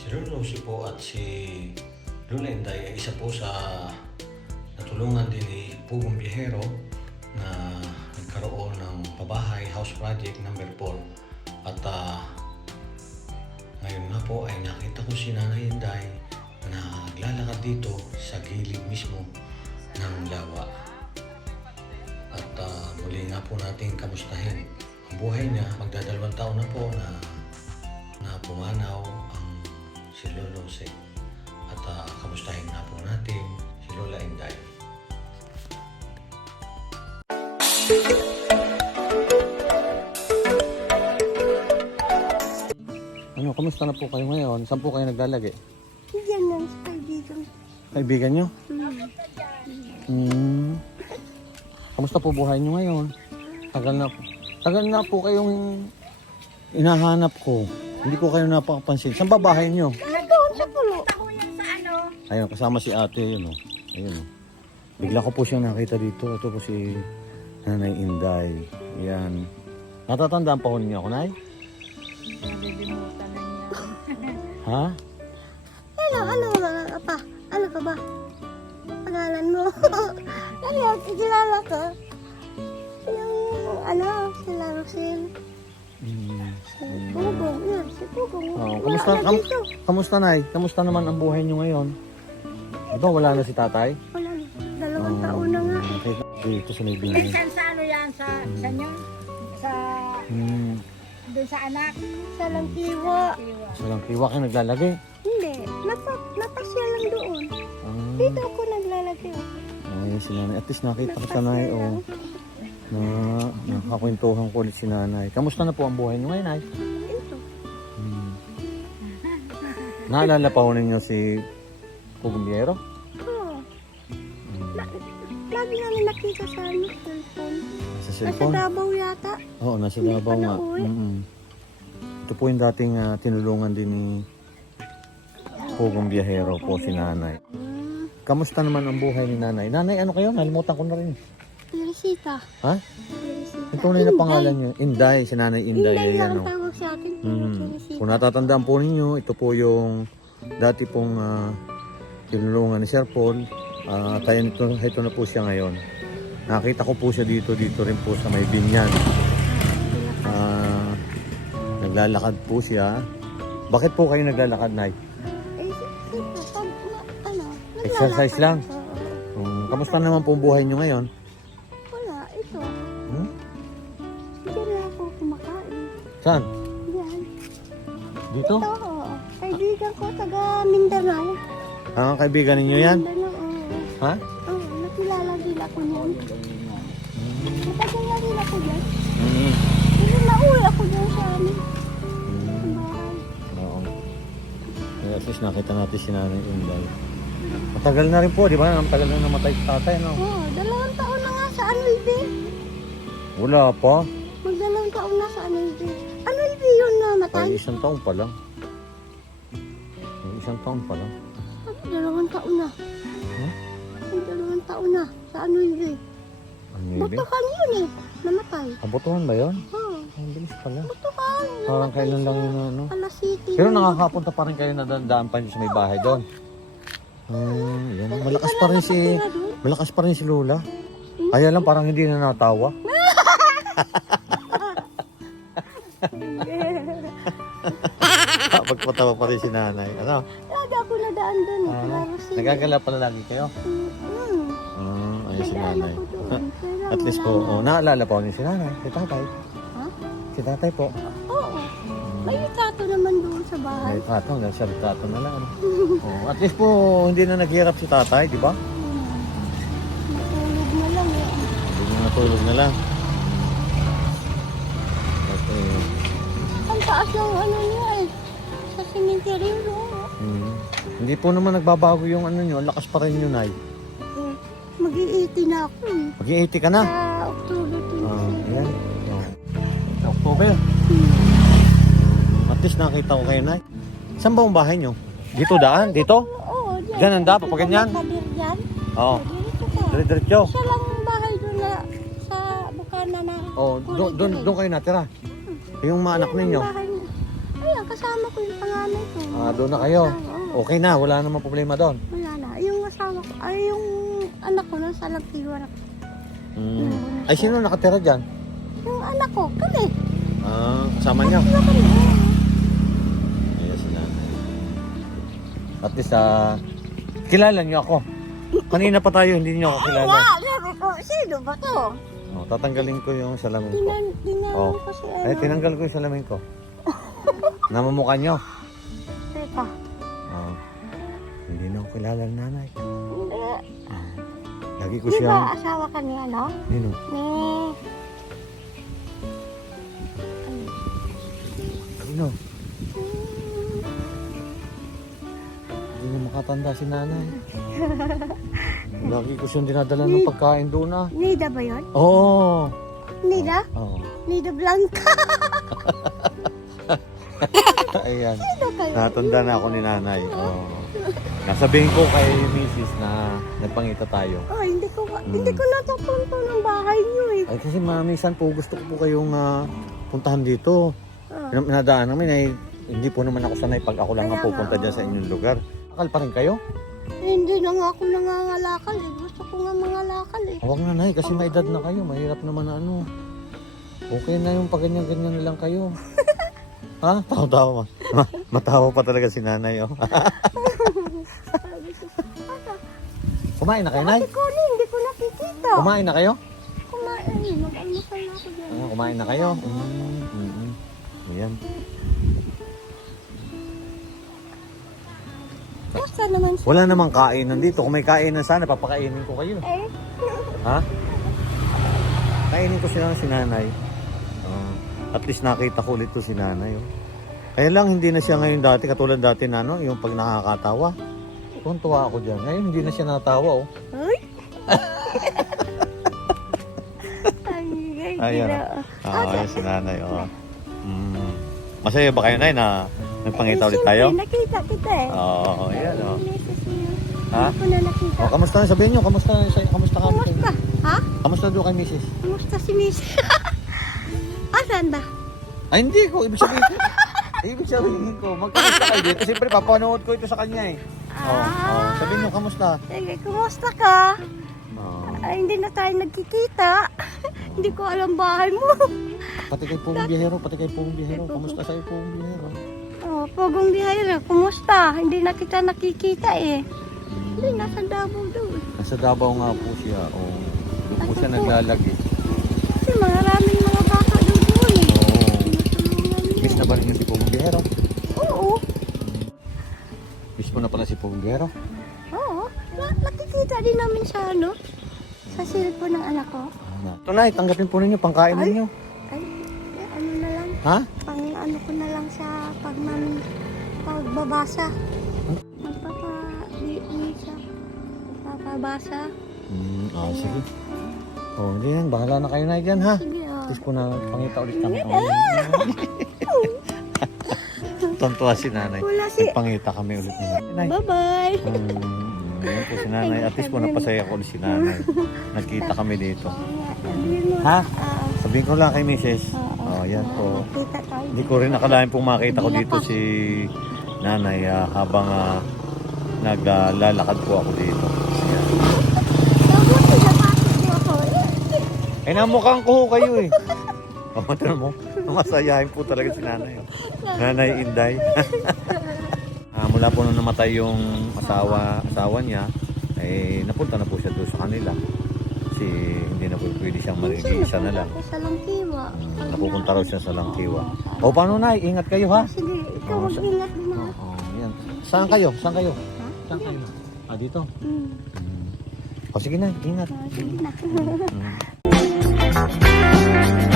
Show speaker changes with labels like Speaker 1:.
Speaker 1: Si Lolo Lucy po at si Lola Inday ay isa po sa natulungan din ni Pugong Biyahero na nagkaroon ng pabahay house project number 4. At ngayon nga po ay nakita ko si Nanay Inday na naglalakad dito sa gilid mismo ng lawa. At muli nga po natin kamustahin ang buhay niya. Magdadalawang taon na po na pumanaw ang si Lolo Lucy. At kamustahin na po natin si Lola Inday.
Speaker 2: Ano, kamusta na po kayo ngayon? Saan po kayo naglalagay?
Speaker 3: Diyan lang sa kaibigan.
Speaker 2: Kaibigan nyo? Kamusta po buhay nyo ngayon? Tagal na po kayong inahanap ko. Hindi ko kayo napapansin. Saan ba bahay nyo?
Speaker 3: Doon sa pulo.
Speaker 2: Ayun, kasama si ate yun. Ayun. Bigla ko po siyang nakita dito. Ito po si Nanay Inday. Yan. Natatandaan pa ho ninyo ako, Nay?
Speaker 3: Nalilimutan na niya.
Speaker 2: Ha?
Speaker 3: Ano pa? Ano ka ba? Pangalan mo? Ano, ikilala ka? Yung, sila Rosel. Si Pugong, yan, si Pugong.
Speaker 2: Oh,
Speaker 3: Wala na dito.
Speaker 2: kamusta, Nay? Kamusta naman ang buhay nyo ngayon? Diba wala na si tatay?
Speaker 3: Wala na. 2 taon na nga.
Speaker 2: Okay, dito sa may binyan.
Speaker 4: Minsan sa ano yan, sa nyo? Sa, doon sa anak?
Speaker 3: Sa Langkiwa.
Speaker 2: Sa Langkiwa kayo naglalagay?
Speaker 3: Hindi. Napasya lang doon. Dito ako naglalagay.
Speaker 2: Ay, si nanay. At least nakita kita, Nay. O, nakakwentuhan ko ulit si nanay. Kamusta na po ang buhay nyo ngayon, Nay?
Speaker 3: Ito.
Speaker 2: Naalala pa ho ninyo si Pugong Biyahero?
Speaker 3: Oo. Lagi namin nakita sa cellphone.
Speaker 2: Sa
Speaker 3: Nasa
Speaker 2: cellphone?
Speaker 3: Davao yata.
Speaker 2: Oo, nasa
Speaker 3: Hindi
Speaker 2: Davao
Speaker 3: pa
Speaker 2: nga.
Speaker 3: nauwi.
Speaker 2: Ito po yung dating tinulungan din ni Pugong Biyahero po si nanay. Kamusta naman ang buhay ni nanay? Nanay, ano kayo? Nalimutan ko na rin.
Speaker 3: Teresita.
Speaker 2: Ha?
Speaker 3: Teresita.
Speaker 2: Ang tunay na pangalan niyo? Inday. Si Nanay Inday.
Speaker 3: Inday lang
Speaker 2: Ayan,
Speaker 3: ang
Speaker 2: oh.
Speaker 3: tawag sa akin. Teresita.
Speaker 2: Kung natatandaan po ninyo, ito po yung dati pong tinulungan ni Sir Paul. Kaya ito na po siya ngayon. Nakita ko po siya dito rin po sa may binyan. Naglalakad po siya. Bakit po kayo naglalakad, Nay? Exercise lang? Kamusta naman po ang buhay nyo ngayon?
Speaker 3: Wala, ito. Hindi na ako kumakain.
Speaker 2: Saan?
Speaker 3: Yan.
Speaker 2: Dito?
Speaker 3: Ito, kaibigan ko taga Mindanao.
Speaker 2: Kaibigan ninyo yan?
Speaker 3: Mindanao,
Speaker 2: Ha?
Speaker 3: Oo, nakilala din ako niyan. Matagal na rin ako dyan. Pero nauwi ako dyan sa amin. Sa bahay.
Speaker 2: Oo. Kaya at least nakita natin si Nanay Inday. Matagal na rin po, di ba? Matagal na namatay si tatay, no?
Speaker 3: Oo, 2 taon na nga sa Anuibe.
Speaker 2: Wala pa.
Speaker 3: 2 taon na sa Anuibe. Anuibe yun na matay.
Speaker 2: Ay, 1 taon pa lang. Ay, 1 taon pa lang.
Speaker 3: 2 taon na.
Speaker 2: Huh?
Speaker 3: Ay, 2 taon na sa Anuibe.
Speaker 2: Ang ibig?
Speaker 3: Butukan yun eh, namatay.
Speaker 2: Abutuhan ba yun?
Speaker 3: Oo,
Speaker 2: Ang bilis pala.
Speaker 3: butukan.
Speaker 2: Parang kailan lang yun, ano?
Speaker 3: Alas City.
Speaker 2: Pero nakakapunta pa rin kayo na dandaan pa rin sa may bahay doon. Yan. Malakas pa rin si Lola. Kaya lang parang hindi na natawa. Pagpatawa pa rin si nanay. Ano?
Speaker 3: Lagi ako nadaan doon.
Speaker 2: Nagagala pala lagi kayo? Ayun si nanay. At least po, naalala po niyo si nanay, si tatay.
Speaker 3: Ha?
Speaker 2: Si tatay po.
Speaker 3: Oo. May litrato naman doon sa bahay.
Speaker 2: May tato, nasa tato na lang. Ano? At least po, hindi na naghirap si tatay, di ba?
Speaker 3: Natulog na lang eh.
Speaker 2: Hindi na natulog na lang. Okay.
Speaker 3: Ang taas ng ano niya eh. Sa cemetery room.
Speaker 2: Hindi po naman nagbabago yung ano nyo, lakas pa rin yun, Nay.
Speaker 3: Mag-i-80 na ako eh.
Speaker 2: Mag-80 ka na.
Speaker 3: Sa October 27.
Speaker 2: Ayan. Sa October. At least nakita ko kayo, Nay. Saan ba ang bahay nyo? Dito daan? Dito?
Speaker 3: Oo, dyan.
Speaker 2: Diyan ang dapat, pag ganyan?
Speaker 3: Kabir dyan.
Speaker 2: Oo.
Speaker 3: Dito ka.
Speaker 2: Dire-diretso.
Speaker 3: Isa lang ang bahay doon na sa Bukana na.
Speaker 2: Oh, doon kayo natira. Yung mga anak ninyo.
Speaker 3: Ayan, kasama ko yung panganay ko.
Speaker 2: Doon na kayo.
Speaker 3: Oo.
Speaker 2: Okay na, wala namang problema doon.
Speaker 3: Wala na. Yung asawa ko, ay yung anak ko nasa Lagkiwa na.
Speaker 2: Ay, sino nakatira dyan?
Speaker 3: Yung anak ko, kami.
Speaker 2: Kasama niyo?
Speaker 3: Ano kami?
Speaker 2: Ayan si nanay. At least, kilala niyo ako. Kanina pa tayo, hindi niyo ako kilala.
Speaker 3: Sabi ko, sino ba to?
Speaker 2: Tatanggalin ko yung salamin ko.
Speaker 3: Tinanong ko si ano.
Speaker 2: Tinanggal ko yung salamin ko. Namamukha niyo.
Speaker 3: Teka.
Speaker 2: Hindi na ako kilala ng nanay.
Speaker 3: Hindi.
Speaker 2: Lagi ko
Speaker 3: Di
Speaker 2: siya.
Speaker 3: ba asawa ka niya, no?
Speaker 2: Nino? Nino? Hindi na makatanda si nanay. Lagi ko siyang dinadala ng pagkain doon
Speaker 3: Nida ba yun?
Speaker 2: Oo.
Speaker 3: Nida?
Speaker 2: Oo.
Speaker 3: Nida Blanca.
Speaker 2: Ayan.
Speaker 3: Sino kayo?
Speaker 2: Natanda na ako ni nanay. Oo. Nasabihin ko kay Mrs. na nagpangita tayo.
Speaker 3: Oh, hindi ko natutunto ng bahay niyo eh.
Speaker 2: Ay kasi minsan po gusto ko po kayong puntahan dito.
Speaker 3: Oh.
Speaker 2: Pinadaan namin ay hindi po naman ako sanay pag ako lang ang
Speaker 3: Kaya
Speaker 2: pupunta
Speaker 3: nga,
Speaker 2: dyan sa inyong lugar. Akal pa rin kayo?
Speaker 3: Hindi na nga ako nangangalakal eh. Gusto ko nga mangalakal eh.
Speaker 2: Huwag na nay, kasi may edad na kayo. Mahirap naman na ano. Okay na yung pag ganyan-ganyan lang kayo. Ha? Tawa-tawa. Matawa pa talaga si nanay. Oh.
Speaker 3: Sabi ko,
Speaker 2: Kumain na kayo, nay?
Speaker 3: Ate Connie, hindi ko nakikita.
Speaker 2: Kumain na kayo?
Speaker 3: Kumain. Mag-almusal na ako dyan.
Speaker 2: Kumain na kayo? Ayan.
Speaker 3: Basta naman siya.
Speaker 2: Wala namang kainan dito. Kung may kainan sana, papakainin ko kayo.
Speaker 3: Eh,
Speaker 2: Ha? Kainin ko sila si nanay. At least nakita ko ulit to si nanay. Kaya lang hindi na siya ngayon dati, katulad dati na ano, yung pag nakakatawa. Tuwa ako dyan. Ngayon hindi na siya natawa.
Speaker 3: ay. Ay,
Speaker 2: Ayan. Ayan si nanay. Masaya ba kayo nay na nagpangita ulit tayo?
Speaker 3: Nakita kita eh.
Speaker 2: Oo, ayan o.
Speaker 3: Message niyo.
Speaker 2: Ha?
Speaker 3: Hindi ko na nakita.
Speaker 2: Kamusta na sabihin nyo? Kamusta ka?
Speaker 3: Kumusta? Ha?
Speaker 2: Kamusta doon kay Mrs.?
Speaker 3: Kumusta si Miss? Saan ba?
Speaker 2: Ay hindi ko, ibig sabihin ko. Ibig sabihin ko, magkamusta kayo dito. Siyempre, papanood ko ito sa kanya eh. Sabihin nyo, kamusta?
Speaker 3: Sige, kumusta ka?
Speaker 2: Oh.
Speaker 3: Ay, hindi na tayo nagkikita. Hindi ko alam bahay mo.
Speaker 2: Pati kay Pugong Bihero, Kamusta sa'yo Pugong Bihero?
Speaker 3: Oh, Pugong Bihero, kumusta? Hindi na kita nakikita eh. Hindi, nasa Davao doon.
Speaker 2: Nasa Davao nga po siya. Doon po siya naglalagi.
Speaker 3: Kasi maraming mga bata doon eh. Tinutulungan
Speaker 2: Miss na ba rin niyo si Pugong Bihero?
Speaker 3: Oo.
Speaker 2: Miss mo na pala si Pugong Bihero?
Speaker 3: Oo. Nakikita din namin sa ano? Sa cellphone ng anak ko.
Speaker 2: Ito na, tanggapin po ninyo, pangkain ninyo.
Speaker 3: Ay, ano na lang.
Speaker 2: Ha?
Speaker 3: Pang ano ko na lang sa pagbabasa. Magpapabasa.
Speaker 2: Sige. Hindi yan, bahala na kayo na dyan ha.
Speaker 3: Sige,
Speaker 2: At least po na pangita ulit kami. Tontuwa si nanay.
Speaker 3: Wala si...
Speaker 2: Pangita kami ulit ni nanay.
Speaker 3: Bye-bye.
Speaker 2: Yan po si nanay. At least po napasaya ko ulit si nanay. Nagkita kami dito.
Speaker 3: Sabihin mo.
Speaker 2: Ha? Sabihin ko lang kay Mrs. Yan po.
Speaker 3: Kita tayo.
Speaker 2: Hindi ko rin akalain pong makita ko dito si nanay habang naglalakad po ako dito.
Speaker 3: Mabuti napasok mo ako.
Speaker 2: Eh, namukhang ko kayo eh. Tignan mo, masayahin po talaga si nanay. Nanay Inday. Mula po nung namatay yung asawa niya, napunta na po siya doon sa kanila. Kasi hindi na po pwede siyang mag-iisa na lang.
Speaker 3: Sa Langkiwa.
Speaker 2: Napupunta raw siya sa Langkiwa. O paano na, ingat kayo ha?
Speaker 3: Sige, ikaw mag-ingat din na.
Speaker 2: Yan. Saan kayo? Saan kayo? Dito? O sige na, ingat.
Speaker 3: Sige na.